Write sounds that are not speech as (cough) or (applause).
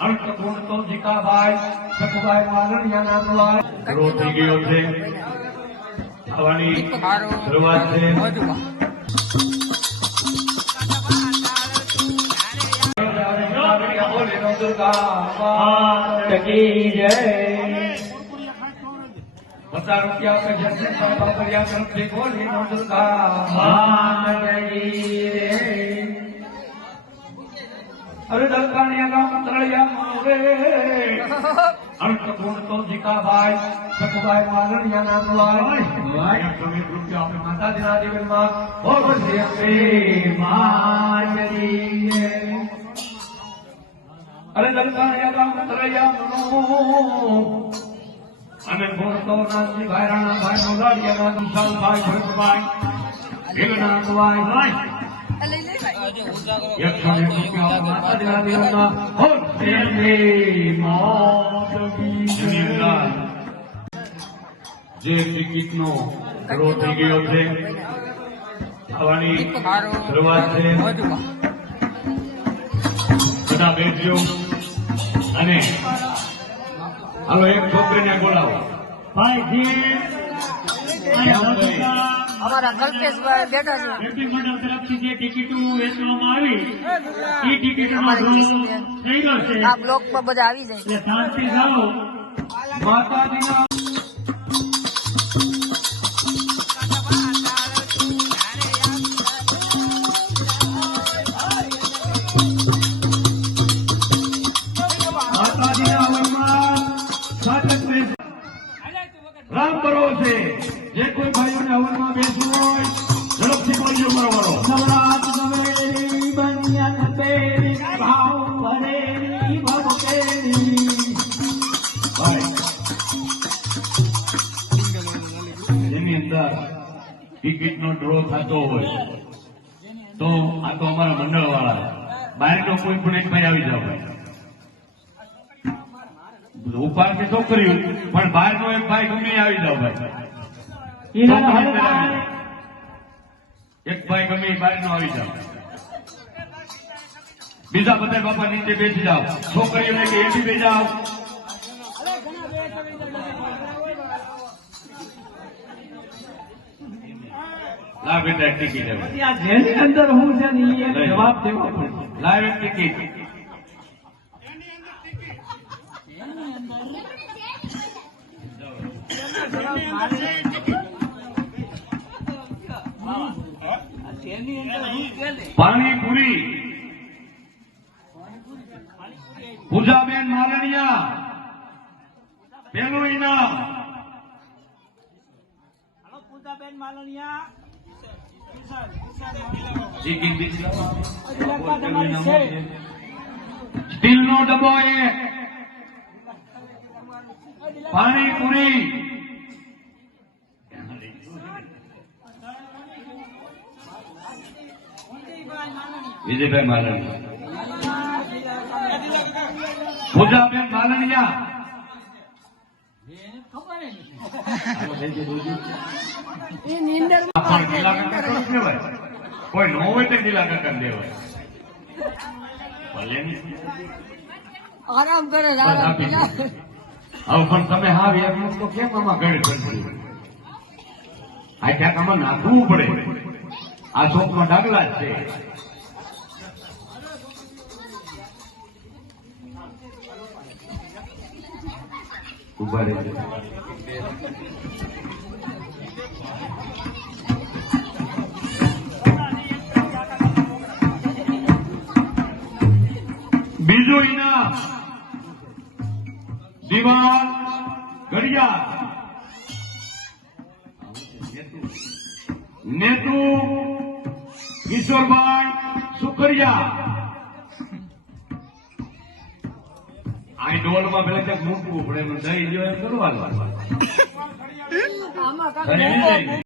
અર્થપૂર્ણ તો જીકાભાઈ સખુભાઈ માલણિયા નામનો રોજ થઈ ગયો છે. ખાવાની શરૂઆત છે. બોલે દુર્ગા માત કી જય પચાસ રૂપિયા બોલી નો દુર્ગા માત જય અરે દલકાણિયા ગામ તળિયા મોરે અર્થપૂર્ણ તો જીકાભાઈ સખુભાઈ માલણિયા નામનો ભાઈ તમે રૂપિયા આપણે માતાજીના જીવનમાં બોલો શ્રી માતજી અરે દલકાણિયા ગામ તળિયા મોરે અને ભોરતો નાથજી ભાઈ રાણાભાઈ વિશાલભાઈ ભરતભાઈ ભાઈ ટિકિટ નો. જે ડ્રો થઈ ગયો છે ખાવાની શરૂઆત છે બધા બેસજો અને હાલો એક છોકરીને બોલાવો અમારા કલ્પેશભાઈ બેઠા છે. મંડળ તરફથી જે ટિકિટો વેચવામાં આવી એ આ બ્લોક પર બધા આવી જાય. માતાજીના નવેરી બન્યન ભાવ ભરેરી ભવકેરી ભાઈ જેની અંદર ટિકિટનો ડ્રો થતો હોય તો આ તો અમારા મંડળ વાળા બહારનો કોઈ પણ એક ભાઈ આવી જાવ ભાઈ. ઉપાડ કે કર્યું પણ બહારનો એક ભાઈ ગમે આવી જાવ ભાઈ. એક ભાઈ ગમે બહારનો આવી જાવ. બીજા બધા બાપા નીચે બેસી જાઓ. છોકરીઓને કે એથી બેસી જાઓ. લાવ એક ટિકિટ જેની અંદર હું છે ને ઈ જવાબ દેવો પડશે લાવ એક ટિકિટ પાણીપુરી. પૂજાબેન મારણિયા પેલું ઇનામ. બીજી સ્ટીલનો ડબ્બો એક. પાણીપુરી વિજયભાઈ માલણિયા પૂજાબેન માલણિયા. કોઈ નો હોય તો ગીલા કાકા દેવાય. ભલે આરામ કરે. હવે પણ તમે હા વ્યાજ તો કેમ આમાં ગણ કરી આ ક્યાંક આમાં નાખવું પડે. આ શોખમાં ડાગલા જ છે. ઊભા રહેજો બીજું ઇનામ. દિવાલ ઘડિયાળ. નેતુ કિશોરભાઈ સુખરિયા. આ ડોલમાં પેલા ક્યાંક મૂકવું પડે એમ દહીં જો એમ કરવાનું. (laughs)